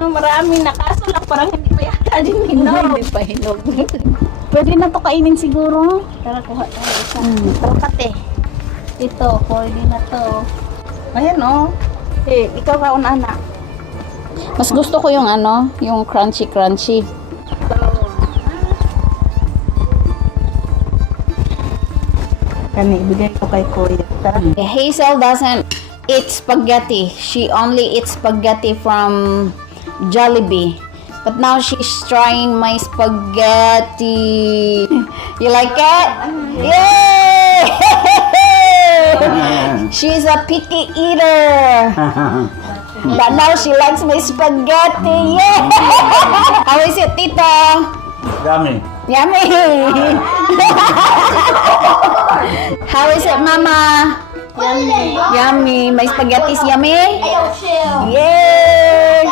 Marami na kaso lang parang hindi pa yata din hinog. Hindi pa hinog. Pwede na to kainin siguro. Tara, kuha tayo isa. Pero pati. Ito, pwede na to. Ayan oh. Eh, ikaw ka una. Mas gusto ko yung ano, yung crunchy. Kani, ibigay ko kay Kuya. Tara. Hazel doesn't eat spaghetti. She only eats spaghetti from Jollibee. But now she's trying my spaghetti. You like it? Yay! She's a picky eater. But now she likes my spaghetti. Yay! How is it, Tito? Yummy. Yummy! How is it, Mama? Yummy. Yummy. My spaghetti's yummy? Yay!